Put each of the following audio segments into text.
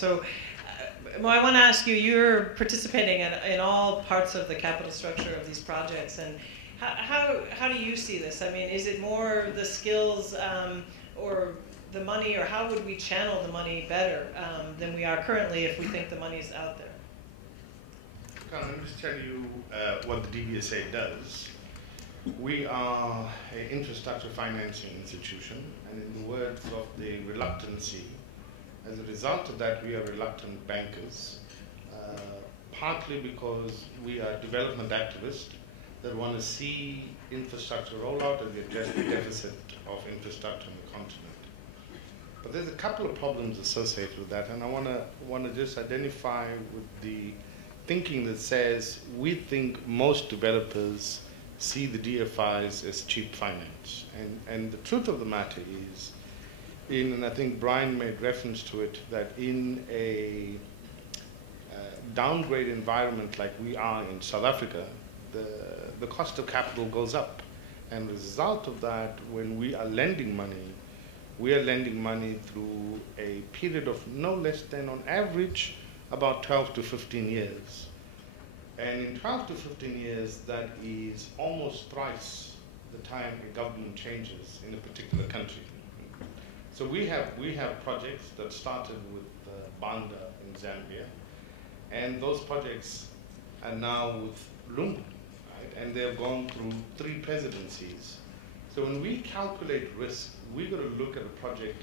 So well, I want to ask you, you're participating in all parts of the capital structure of these projects, and how do you see this? I mean, is it more the skills or the money, or how would we channel the money better than we are currently if we think the money's out there? Let me just tell you what the DBSA does. We are an infrastructure financing institution, and in the words of the reluctancy, as a result of that, we are reluctant bankers, partly because we are development activists that want to see infrastructure roll out and address the deficit of infrastructure on the continent. But there's a couple of problems associated with that, and I want to just identify with the thinking that says we think most developers see the DFIs as cheap finance. And the truth of the matter is, and I think Brian made reference to it, that in a downgrade environment like we are in South Africa, the cost of capital goes up. And as a result of that, when we are lending money, we are lending money through a period of no less than, on average, about 12 to 15 years. And in 12 to 15 years, that is almost thrice the time a government changes in a particular country. So we have projects that started with Banda in Zambia, and those projects are now with Lungu, right? And they have gone through 3 presidencies. So when we calculate risk, we've got to look at a project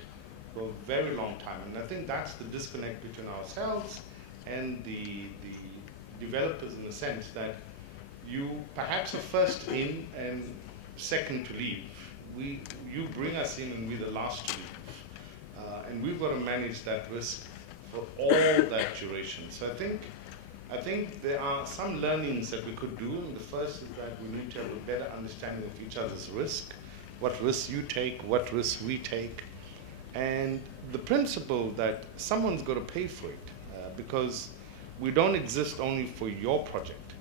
for a very long time, and I think that's the disconnect between ourselves and the developers, in the sense that you perhaps are first in and second to leave. You bring us in and we're the last to leave. And we've got to manage that risk for all that duration. So I think there are some learnings that we could do. And the first is that we need to have a better understanding of each other's risk, what risks you take, what risks we take, and the principle that someone's got to pay for it, because we don't exist only for your project.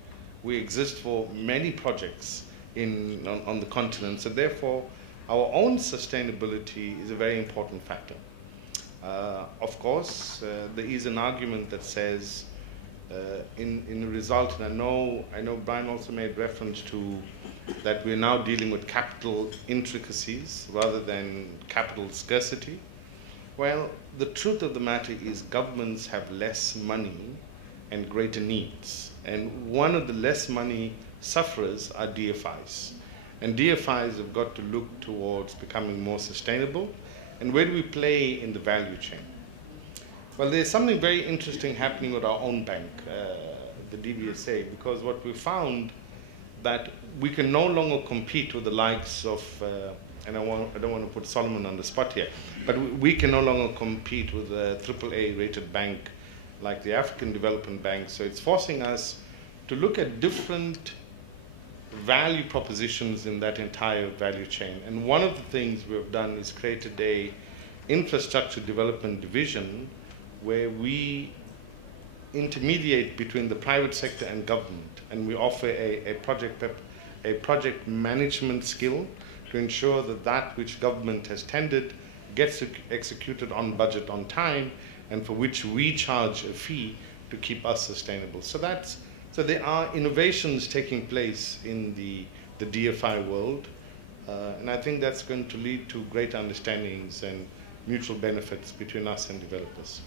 We exist for many projects on the continent. So therefore, our own sustainability is a very important factor. Of course, there is an argument that says, in the result, and I know Brian also made reference to that we're now dealing with capital intricacies rather than capital scarcity. Well, the truth of the matter is governments have less money and greater needs. And one of the less money sufferers are DFIs. And DFIs have got to look towards becoming more sustainable. And where do we play in the value chain? Well, there's something very interesting happening with our own bank, the DBSA, because what we found that we can no longer compete with the likes of, and I don't want to put Solomon on the spot here, but we can no longer compete with a AAA rated bank like the African Development Bank. So it's forcing us to look at different value propositions in that entire value chain. And one of the things we've done is created a infrastructure development division where we intermediate between the private sector and government, and we offer a project management skill to ensure that that which government has tendered gets executed on budget, on time, and for which we charge a fee to keep us sustainable. So there are innovations taking place in the DFI world, and I think that's going to lead to greater understandings and mutual benefits between us and developers.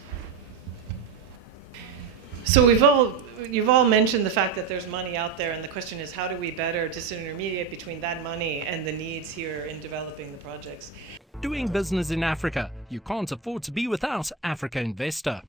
So you've all mentioned the fact that there's money out there, and the question is, how do we better disintermediate between that money and the needs here in developing the projects? Doing business in Africa, you can't afford to be without Africa Investor.